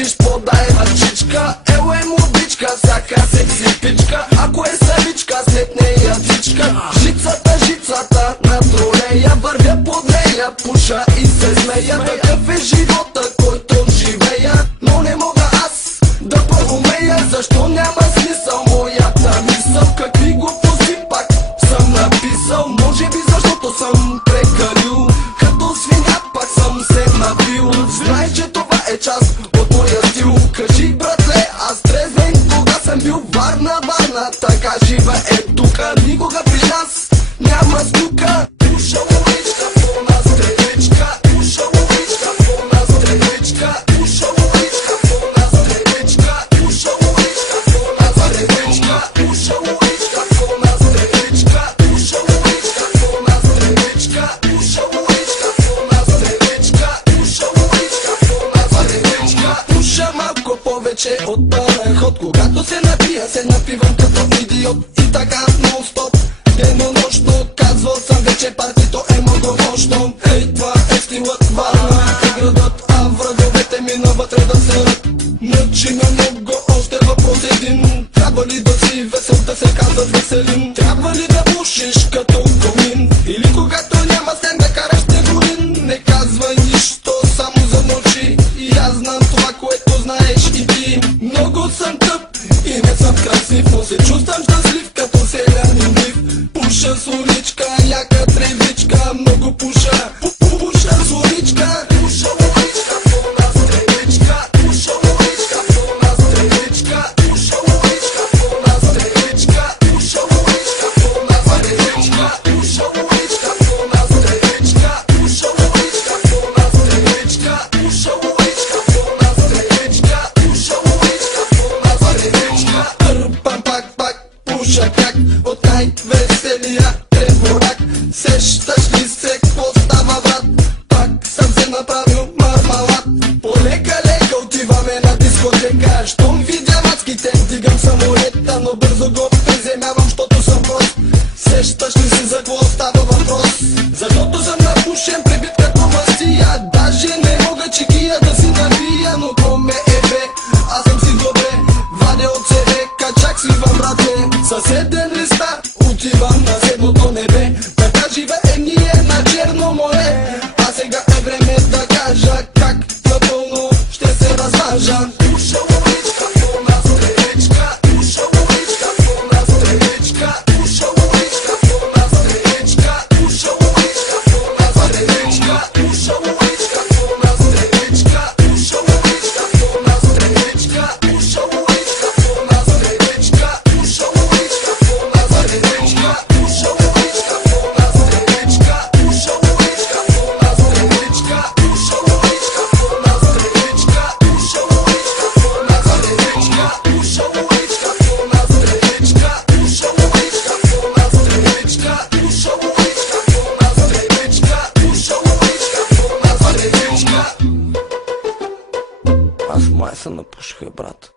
Хочеш подай мъчичка, еле модичка, всяка секси пичка. Ако е савичка, след нея тичка. Жицата на тролея, вървя под нея, пуша и се смея. Такъв е живота, който живея, но не мога аз да проумея защо няма смисъл моята мисъл. Какви глупости пак съм написал, може би защото съм прекалил. Като свиня пак съм се набил. Знай, че това е част от моя стил. Кажи, братле, аз трезвен кога съм бил. Варна, така жива е тука. Никога при нас няма скука. Пуша ловичка, по нас тревичка. Пуша ловичка, по нас тревичка. Пуша ловичка, по нас тревичка. Пуша ловичка, по нас тревичка. Пуша ловичка, по нас тревичка. Пуша ловичка, по нас тревичка. Пуша ловичка, по нас тревичка. Пуша ловичка, по нас тревичка. Пуша малко повече от пълен ход. Когато се напия, се напивам като идиот. И така нон-стоп, денонощно, казвал съм вече, партито е много мощно. Ей, това е стилът, Варна е градът, а враговете ми навътре да се ръд. Мъчи ме много, още въпрос един. Трябва ли да си весел, да се казва Веселин? Трябва ли да пушиш като комин? Или когато няма стен да караш тегулин? Не казвай нищо, само замълчи. И аз знам това, което знаеш и ти. Много съм тъп и не съм красив, но се чувствам щастлив като селянин бив. Пуша с уличка, яка тревичка, много пуша. Пуша с уличка. Пуша ловичка, по нас тревичка. Пуша ловичка, по нас тревичка. Пуша ловичка, по нас тревичка. Пуша ловичка, по нас тревичка. Пуша ловичка, по нас тревичка. Пуша ловичка, по нас тревичка. Пуша ловичка, по нас тревичка. Пуша ловичка, по нас тревичка. Пърпам пак, пуша как от най-веселия треворак. Сещаш ли се какво става, брат? Пак съм се направил мармалат. Полека отиваме на дискотека. Щом видя мацките, дигам самолета, но бързо го приземявам, щото съм прост. Сещаш ли си за какво става въпрос? Защото съм напушен, прибит като мастия. Даже не мога чекия да си набия, но то ме ебе, аз съм си добре. Вадя от себе, качак свивам, братле. Съседен листа, отивам на седмото небе. Така живеем ние на Черно море. А сега е време да кажа как напълно ще се размажа. Пуша ловичка, по нас тревичка. Пуша ловичка, по нас тревичка. Пуша ловичка, по нас тревичка. Пуша ловичка, по нас тревичка. Пуша ловичка, по нас тревичка. Пуша ловичка, по нас тревичка. Пуша ловичка, по нас тревичка. Пуша ловичка, по нас тревичка. Пуша ловичка, по нас тревичка. Пуша ловичка, по нас тревичка. Пуша ловичка, по нас тревичка. Пуша ловичка, по нас тревичка. Пуша ловичка, по нас тревичка. Пуша ловичка, по нас тревичка. Пуша ловичка, по нас тревичка. Пуша ловичка, по нас тревичка. Аз май се напуших, брат.